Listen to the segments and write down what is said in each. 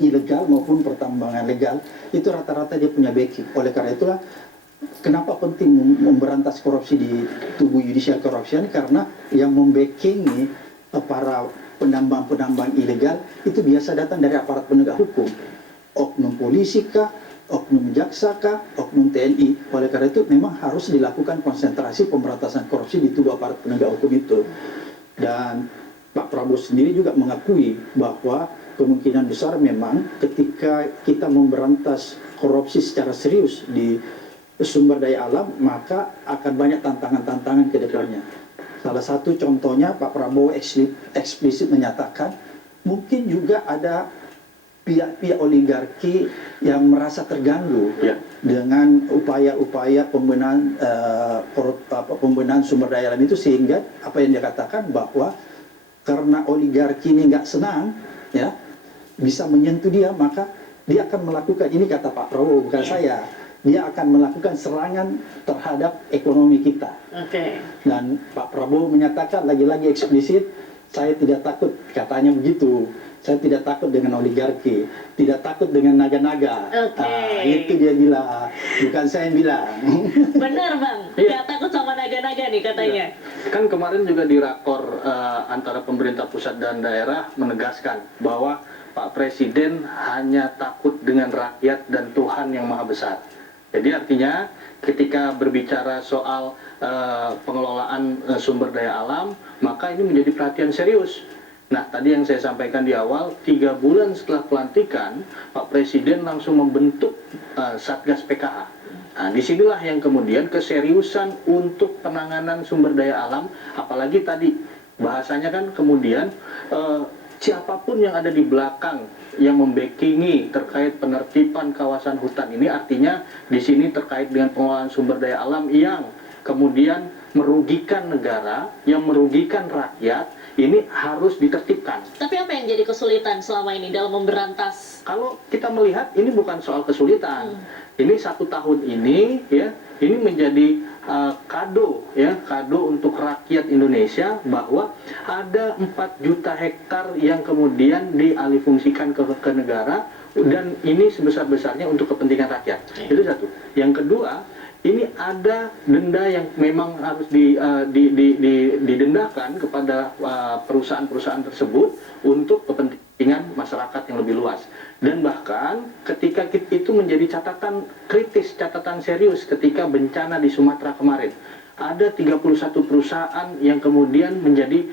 ilegal maupun pertambangan legal, itu rata-rata dia punya backing. Oleh karena itulah kenapa penting memberantas korupsi di tubuh judicial corruption, karena yang membackingi para penambang-penambang ilegal itu biasa datang dari aparat penegak hukum, oknum polisi kah, oknum jaksa kah, oknum TNI. Oleh karena itu memang harus dilakukan konsentrasi pemberantasan korupsi di tubuh aparat penegak hukum itu. Dan Pak Prabowo sendiri juga mengakui bahwa kemungkinan besar memang ketika kita memberantas korupsi secara serius di sumber daya alam, maka akan banyak tantangan-tantangan ke depannya. Salah satu contohnya Pak Prabowo eksplisit menyatakan mungkin juga ada pihak-pihak oligarki yang merasa terganggu dengan upaya-upaya pembenahan sumber daya alam itu, sehingga apa yang dia katakan bahwa karena oligarki ini nggak senang ya bisa menyentuh dia, maka dia akan melakukan, ini kata Pak Prabowo bukan saya, dia akan melakukan serangan terhadap ekonomi kita. Dan Pak Prabowo menyatakan lagi-lagi eksplisit, saya tidak takut, katanya begitu. Saya tidak takut dengan oligarki, tidak takut dengan naga-naga. Itu dia bilang, bukan saya yang bilang. Benar Bang, nggak takut sama naga-naga nih katanya. Kan kemarin juga di rakor antara pemerintah pusat dan daerah menegaskan bahwa Pak Presiden hanya takut dengan rakyat dan Tuhan yang Maha Besar. Jadi artinya ketika berbicara soal pengelolaan sumber daya alam, maka ini menjadi perhatian serius. Nah, tadi yang saya sampaikan di awal, 3 bulan setelah pelantikan, Pak Presiden langsung membentuk Satgas PKA. Nah, disinilah yang kemudian keseriusan untuk penanganan sumber daya alam, apalagi tadi bahasanya kan kemudian siapapun yang ada di belakang yang membackingi terkait penertiban kawasan hutan ini, artinya di sini terkait dengan pengelolaan sumber daya alam yang kemudian merugikan negara, yang merugikan rakyat, ini harus ditertibkan. Tapi apa yang jadi kesulitan selama ini dalam memberantas? Kalau kita melihat ini bukan soal kesulitan. Ini 1 tahun ini ya, ini menjadi kado ya, kado untuk rakyat Indonesia bahwa ada 4 juta hektar yang kemudian dialihfungsikan ke negara, dan ini sebesar-besarnya untuk kepentingan rakyat. Itu satu. Yang kedua, ini ada denda yang memang harus didendakan kepada perusahaan-perusahaan tersebut untuk kepentingan masyarakat yang lebih luas. Dan bahkan ketika itu menjadi catatan kritis, catatan serius ketika bencana di Sumatera kemarin. Ada 31 perusahaan yang kemudian menjadi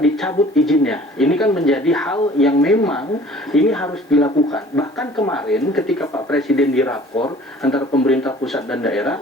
dicabut izinnya. Ini kan menjadi hal yang memang ini harus dilakukan. Bahkan kemarin ketika Pak Presiden di rakor antara pemerintah pusat dan daerah,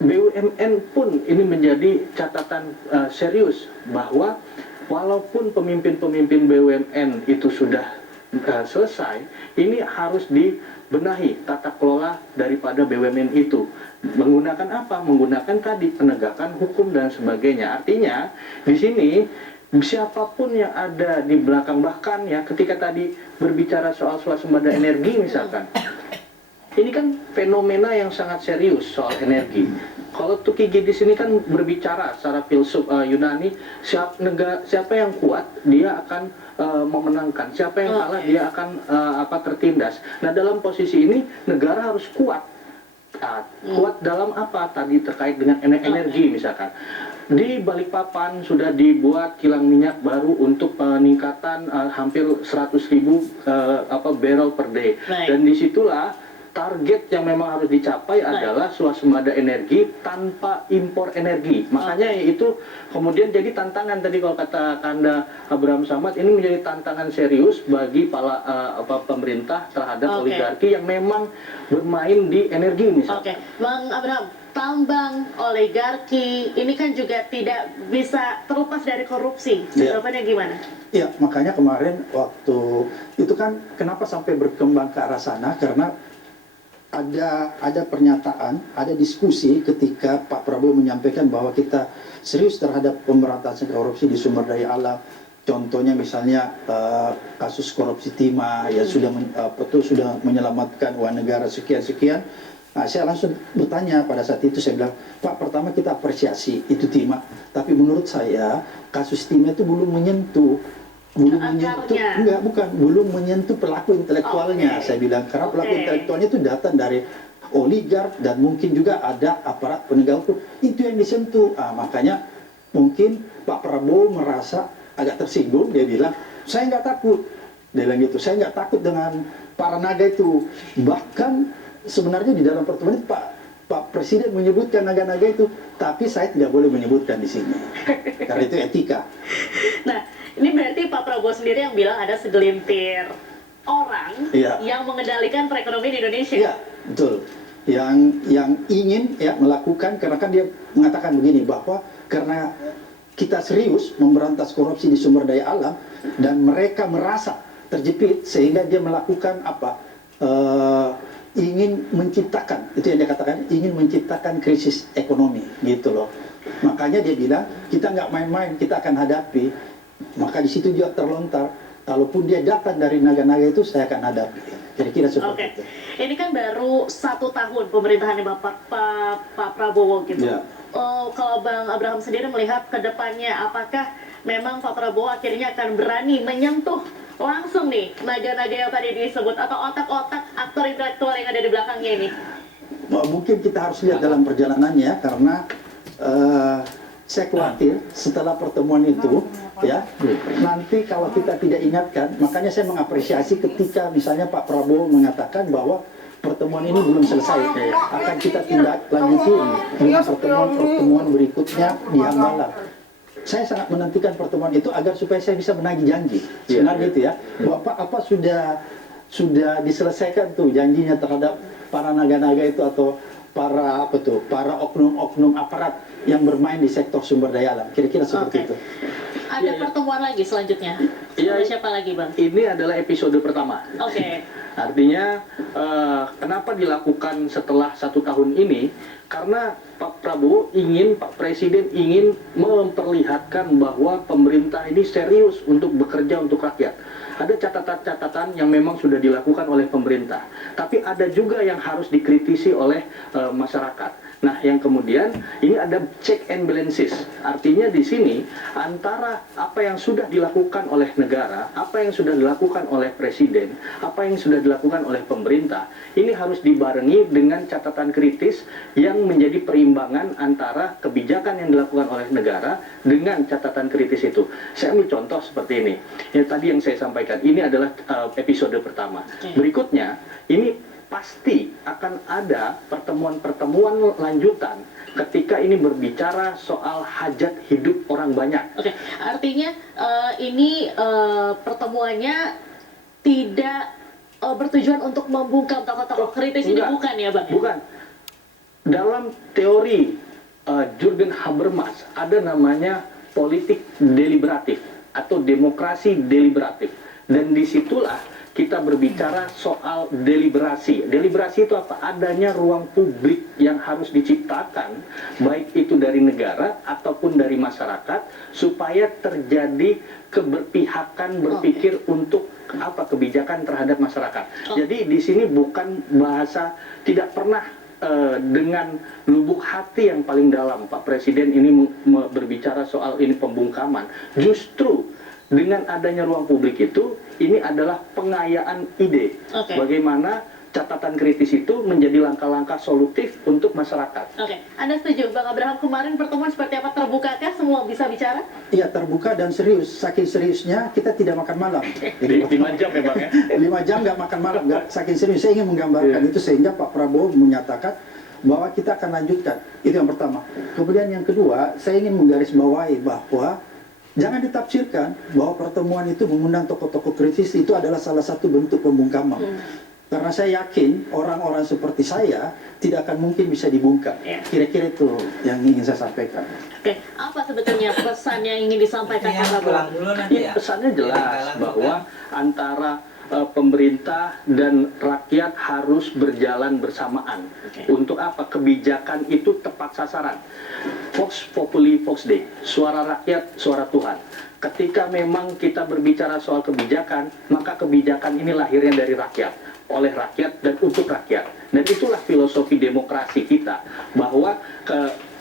BUMN pun ini menjadi catatan serius bahwa walaupun pemimpin-pemimpin BUMN itu sudah selesai, ini harus dibenahi tata kelola daripada BUMN itu. Menggunakan apa? Menggunakan tadi penegakan hukum dan sebagainya. Artinya di sini siapapun yang ada di belakang, bahkan ya ketika tadi berbicara soal swasembada energi misalkan, ini kan fenomena yang sangat serius soal energi. Kalau Tukigedis ini kan berbicara secara filsuf Yunani, siapa yang kuat dia akan memenangkan, siapa yang kalah dia akan tertindas. Nah, dalam posisi ini negara harus kuat. Kuat dalam apa? Tadi terkait dengan energi misalkan. Di Balikpapan sudah dibuat kilang minyak baru untuk peningkatan hampir 100.000 barrel per day. Dan disitulah target yang memang harus dicapai adalah swasembada energi tanpa impor energi. Makanya itu kemudian jadi tantangan tadi kalau kata Kanda Abraham Samad, ini menjadi tantangan serius bagi pemerintah terhadap oligarki yang memang bermain di energi misalnya. Bang Abraham, tambang, oligarki, ini kan juga tidak bisa terlepas dari korupsi. Jawabannya gimana? Ya, makanya kemarin waktu itu kan kenapa sampai berkembang ke arah sana, karena ada pernyataan, ada diskusi ketika Pak Prabowo menyampaikan bahwa kita serius terhadap pemberantasan korupsi di sumber daya alam. Contohnya misalnya kasus korupsi timah, ya sudah menyelamatkan uang negara sekian-sekian. Nah, saya langsung bertanya pada saat itu, saya bilang, Pak, pertama kita apresiasi itu timah, tapi menurut saya kasus timah itu belum menyentuh belum menyentuh, akarnya. enggak, bukan, belum menyentuh pelaku intelektualnya. Oke. Saya bilang karena pelaku Oke. intelektualnya itu datang dari oligark dan mungkin juga ada aparat penegak hukum, itu yang disentuh. Makanya mungkin Pak Prabowo merasa agak tersinggung, dia bilang saya nggak takut, dia bilang gitu, saya nggak takut dengan para naga itu. Bahkan sebenarnya di dalam pertemuan itu Pak Presiden menyebutkan naga-naga itu, tapi saya tidak boleh menyebutkan di sini karena itu etika. Nah, ini berarti Pak Prabowo sendiri yang bilang ada segelintir orang Iya. yang mengendalikan perekonomian Indonesia. Iya, betul. Yang ingin ya melakukan, karena kan dia mengatakan begini, bahwa karena kita serius memberantas korupsi di sumber daya alam dan mereka merasa terjepit sehingga dia melakukan apa? Ingin menciptakan, itu yang dia katakan, ingin menciptakan krisis ekonomi gitu loh. Makanya dia bilang kita nggak main-main, kita akan hadapi. Maka di situ juga terlontar, kalaupun dia datang dari naga-naga itu saya akan hadapi. Kira-kira seperti Oke, itu. ini kan baru 1 tahun pemerintahannya Pak Prabowo gitu. Ya. Kalau Bang Abraham sendiri melihat ke depannya, apakah memang Pak Prabowo akhirnya akan berani menyentuh langsung nih naga-naga yang tadi disebut atau otak-otak aktor intelektual yang ada di belakangnya ini? Mungkin kita harus lihat dalam perjalanannya, karena saya khawatir setelah pertemuan itu ya nanti kalau kita tidak ingatkan, makanya saya mengapresiasi ketika misalnya Pak Prabowo mengatakan bahwa pertemuan ini belum selesai, akan kita tindak lanjuti dengan pertemuan berikutnya di Hambalang. Saya sangat menantikan pertemuan itu agar supaya saya bisa menagih janji. Sebenarnya gitu ya. Bapak apa sudah diselesaikan tuh janjinya terhadap para naga-naga itu atau para oknum-oknum aparat yang bermain di sektor sumber daya alam. Kira-kira seperti itu. Ada pertemuan lagi selanjutnya? Sama siapa lagi, Bang? Ini adalah episode pertama. Oke. Artinya kenapa dilakukan setelah 1 tahun ini? Karena Pak Prabowo Pak Presiden ingin memperlihatkan bahwa pemerintah ini serius untuk bekerja untuk rakyat. Ada catatan-catatan yang memang sudah dilakukan oleh pemerintah, tapi ada juga yang harus dikritisi oleh masyarakat. Nah, yang kemudian ini ada check and balances. Artinya di sini antara apa yang sudah dilakukan oleh negara, apa yang sudah dilakukan oleh presiden, apa yang sudah dilakukan oleh pemerintah, ini harus dibarengi dengan catatan kritis yang menjadi perimbangan antara kebijakan yang dilakukan oleh negara dengan catatan kritis itu. Saya ambil contoh seperti ini. Yang tadi yang saya sampaikan, ini adalah episode pertama. Berikutnya, ini pasti akan ada pertemuan-pertemuan lanjutan ketika ini berbicara soal hajat hidup orang banyak. Oke, artinya ini pertemuannya tidak bertujuan untuk membungkam tokoh-tokoh kritis ini, bukan ya, Bang? Bukan. Dalam teori Jürgen Habermas ada namanya politik deliberatif atau demokrasi deliberatif, dan disitulah kita berbicara soal deliberasi. Deliberasi itu apa? Adanya ruang publik yang harus diciptakan, baik itu dari negara ataupun dari masyarakat, supaya terjadi keberpihakan berpikir untuk apa kebijakan terhadap masyarakat. Jadi di sini bukan bahasa, tidak pernah dengan lubuk hati yang paling dalam Pak Presiden ini berbicara soal ini pembungkaman. Justru dengan adanya ruang publik itu, ini adalah pengayaan ide. Bagaimana catatan kritis itu menjadi langkah-langkah solutif untuk masyarakat. Oke, Anda setuju Bang Abraham, kemarin pertemuan seperti apa? Terbukakah semua bisa bicara? Iya, terbuka dan serius. Saking seriusnya kita tidak makan malam. Jadi 5 jam ya Bang ya? 5 jam nggak makan malam, nggak, saking serius. Saya ingin menggambarkan itu sehingga Pak Prabowo menyatakan bahwa kita akan lanjutkan. Itu yang pertama. Kemudian yang kedua, saya ingin menggarisbawahi bahwa jangan ditafsirkan bahwa pertemuan itu mengundang tokoh-tokoh kritis itu adalah salah satu bentuk pembungkaman. Karena saya yakin orang-orang seperti saya tidak akan mungkin bisa dibungkam. Kira-kira itu yang ingin saya sampaikan. Oke, apa sebetulnya pesan yang ingin disampaikan Pak Prabowo? Ya, pesannya jelas bahwa antara pemerintah dan rakyat harus berjalan bersamaan. Untuk apa? Kebijakan itu tepat sasaran. Vox Populi Vox Dei, suara rakyat, suara Tuhan. Ketika memang kita berbicara soal kebijakan, maka kebijakan ini lahirnya dari rakyat, oleh rakyat dan untuk rakyat. Dan itulah filosofi demokrasi kita, bahwa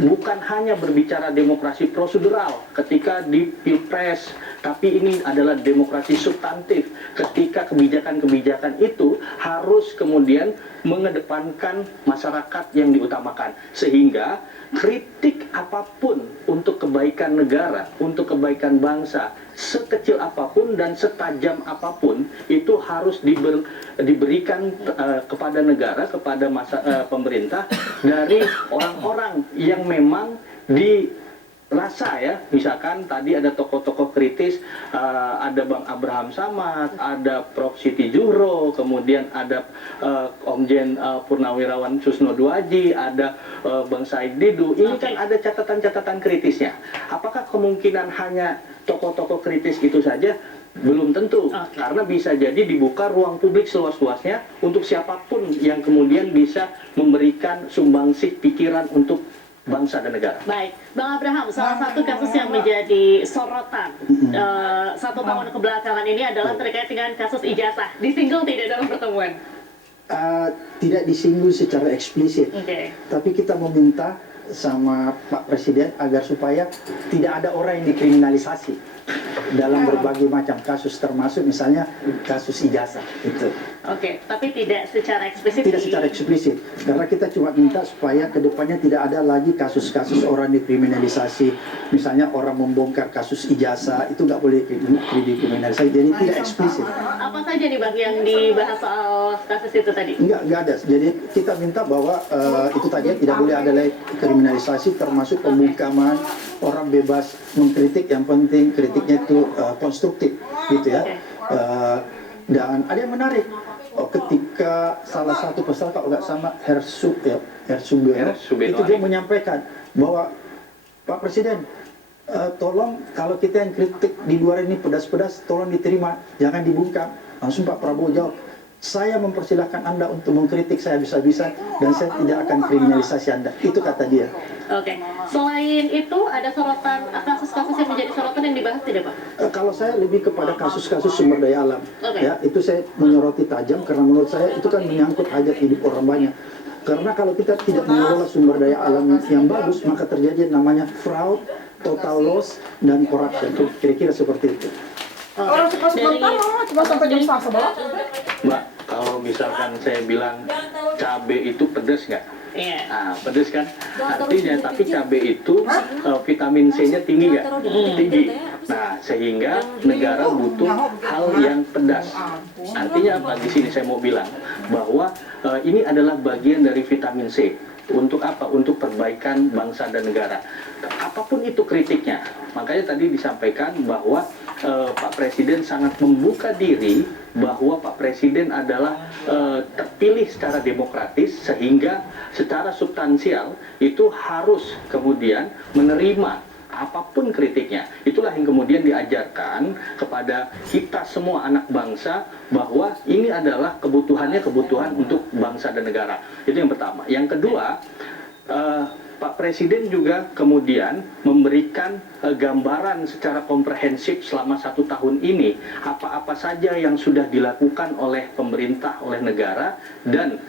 bukan hanya berbicara demokrasi prosedural ketika di Pilpres, tapi ini adalah demokrasi substantif ketika kebijakan-kebijakan itu harus kemudian mengedepankan masyarakat yang diutamakan, sehingga kritik apapun untuk kebaikan negara, untuk kebaikan bangsa, sekecil apapun dan setajam apapun itu harus diberikan kepada negara, kepada pemerintah dari orang-orang yang memang dirasa ya, misalkan tadi ada tokoh-tokoh kritis, ada Bang Abraham Samad, ada Prof. Siti Juhro, kemudian ada Komjen Purnawirawan Susno Duaji, ada Bang Said Didu. Ini kan ada catatan-catatan kritisnya. Apakah kemungkinan hanya tokoh-tokoh kritis itu saja? Belum tentu, karena bisa jadi dibuka ruang publik seluas-luasnya untuk siapapun yang kemudian bisa memberikan sumbangsih pikiran untuk bangsa dan negara. Baik, Bang Abraham, salah satu kasus yang menjadi sorotan 1 tahun kebelakangan ini adalah terkait dengan kasus ijazah. Disinggung tidak dalam pertemuan? Tidak disinggung secara eksplisit, tapi kita meminta sama Pak Presiden agar supaya tidak ada orang yang dikriminalisasi dalam berbagai macam kasus, termasuk misalnya kasus ijazah itu. Tapi tidak secara eksplisit. Tidak secara eksplisit, karena kita cuma minta supaya kedepannya tidak ada lagi kasus-kasus orang dikriminalisasi. Misalnya orang membongkar kasus ijazah itu nggak boleh dikriminalisasi, jadi tidak eksplisit. Apa saja nih Bang yang dibahas soal kasus itu tadi? Enggak ada. Jadi kita minta bahwa itu tadi tidak boleh ada lagi kriminalisasi, termasuk pembungkaman, orang bebas mengkritik, yang penting kritiknya itu konstruktif gitu ya. Dan ada yang menarik, ketika salah satu peserta kalau nggak sama Hersubeno itu dia menyampaikan bahwa Pak Presiden, tolong kalau kita yang kritik di luar ini pedas-pedas tolong diterima, jangan dibungkam. Langsung Pak Prabowo jawab, saya mempersilahkan Anda untuk mengkritik saya bisa-bisa dan saya tidak akan kriminalisasi Anda. Itu kata dia. Selain itu ada sorotan, kasus-kasus yang menjadi sorotan yang dibahas tidak Pak? Kalau saya lebih kepada kasus-kasus sumber daya alam, ya itu saya menyoroti tajam karena menurut saya itu kan menyangkut hajat hidup orang banyak. Karena kalau kita tidak mengelola sumber daya alam yang bagus, maka terjadi namanya fraud, total loss, dan corruption. Kira-kira seperti itu. Orang suka sebentar, cuma sampai jam 11. Mbak, kalau misalkan saya bilang cabai itu pedas nggak? Iya. Nah, pedas kan? Artinya, tapi cabai itu vitamin C-nya tinggi nggak? Tinggi. Nah, sehingga negara butuh hal yang pedas. Artinya apa? Di sini saya mau bilang bahwa ini adalah bagian dari vitamin C. Untuk apa? Untuk perbaikan bangsa dan negara. Apapun itu kritiknya. Makanya tadi disampaikan bahwa Pak Presiden sangat membuka diri bahwa Pak Presiden adalah terpilih secara demokratis, sehingga secara substansial itu harus kemudian menerima apapun kritiknya. Itulah yang kemudian diajarkan kepada kita semua anak bangsa bahwa ini adalah kebutuhan untuk bangsa dan negara. Itu yang pertama. Yang kedua, Pak Presiden juga kemudian memberikan gambaran secara komprehensif selama 1 tahun ini apa-apa saja yang sudah dilakukan oleh pemerintah, oleh negara, dan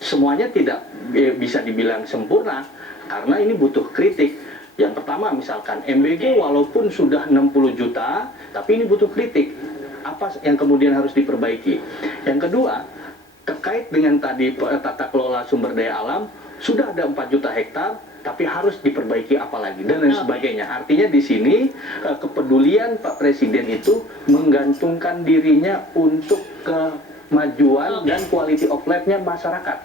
semuanya tidak bisa dibilang sempurna karena ini butuh kritik. Yang pertama misalkan MBG walaupun sudah 60 juta, tapi ini butuh kritik. Apa yang kemudian harus diperbaiki? Yang kedua, terkait dengan tadi tata kelola sumber daya alam, sudah ada 4 juta hektar, tapi harus diperbaiki apa lagi, dan lain sebagainya. Artinya di sini kepedulian Pak Presiden itu menggantungkan dirinya untuk kemajuan dan quality of life-nya masyarakat.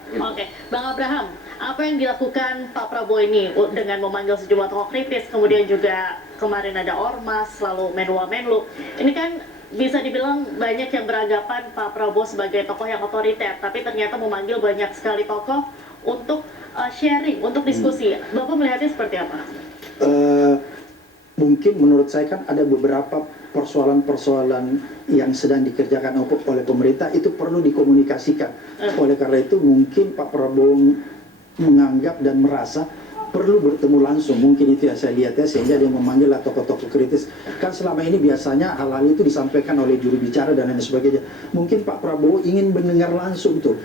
Bang Abraham, apa yang dilakukan Pak Prabowo ini dengan memanggil sejumlah tokoh kritis, kemudian juga kemarin ada Ormas, lalu Menlu, ini kan bisa dibilang banyak yang beranggapan Pak Prabowo sebagai tokoh yang otoriter, tapi ternyata memanggil banyak sekali tokoh untuk sharing, untuk diskusi. Bapak melihatnya seperti apa? Mungkin menurut saya kan ada beberapa persoalan-persoalan yang sedang dikerjakan oleh pemerintah, itu perlu dikomunikasikan. Oleh karena itu mungkin Pak Prabowo menganggap dan merasa perlu bertemu langsung, mungkin itu yang saya lihat ya, sehingga dia memanggil tokoh-tokoh kritis. Kan selama ini biasanya hal-hal itu disampaikan oleh juru bicara dan lain sebagainya. Mungkin Pak Prabowo ingin mendengar langsung tuh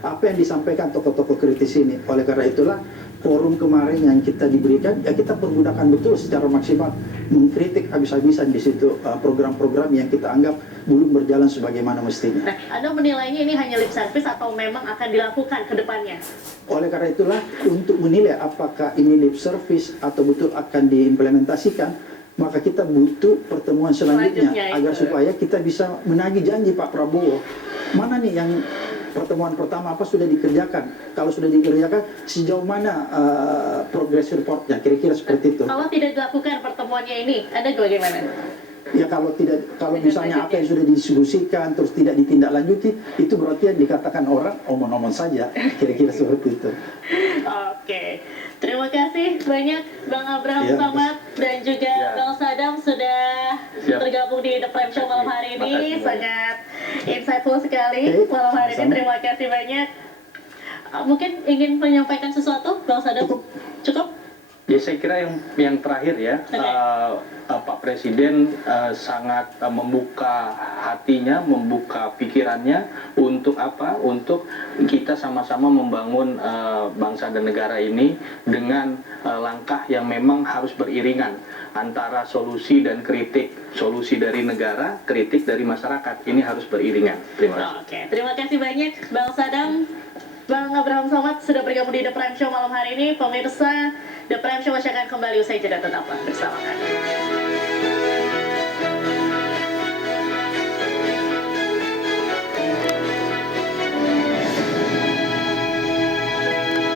apa yang disampaikan tokoh-tokoh kritis ini. Oleh karena itulah forum kemarin yang kita diberikan, ya kita pergunakan betul secara maksimal, mengkritik habis-habisan di situ program-program yang kita anggap belum berjalan sebagaimana mestinya. Nah, Anda menilainya ini hanya lip service atau memang akan dilakukan ke depannya? Oleh karena itulah, untuk menilai apakah ini lip service atau betul akan diimplementasikan, maka kita butuh pertemuan selanjutnya agar supaya kita bisa menagih janji Pak Prabowo. Mana nih yang pertemuan pertama apa sudah dikerjakan? Kalau sudah dikerjakan, sejauh mana progress reportnya? Kira-kira seperti itu. Kalau tidak dilakukan pertemuannya ini, Anda bagaimana? Ya kalau misalnya apa yang sudah didiskusikan terus tidak ditindaklanjuti, itu berarti yang dikatakan orang omong-omong saja, kira-kira seperti itu. Oke, terima kasih banyak Bang Abraham Ya. Samad dan juga Ya. Bang Sadam sudah Siap. tergabung di The Prime Show malam hari ini. Makasih banyak. Sangat insightful sekali Oke, malam hari ini. sama-sama. Terima kasih banyak. Mungkin ingin menyampaikan sesuatu, Bang Sadam? Cukup. Cukup? Ya saya kira yang terakhir ya, Oke. Pak Presiden sangat membuka hatinya, membuka pikirannya untuk apa? Untuk kita sama-sama membangun bangsa dan negara ini dengan langkah yang memang harus beriringan antara solusi dan kritik, solusi dari negara, kritik dari masyarakat. Ini harus beriringan. Terima kasih. Oke, terima kasih banyak Bang Sadam, Bang Abraham Samad sudah bergabung di The Prime Show malam hari ini. Pemirsa, The Prime Show masih akan kembali usai jeda, tetaplah bersama kami.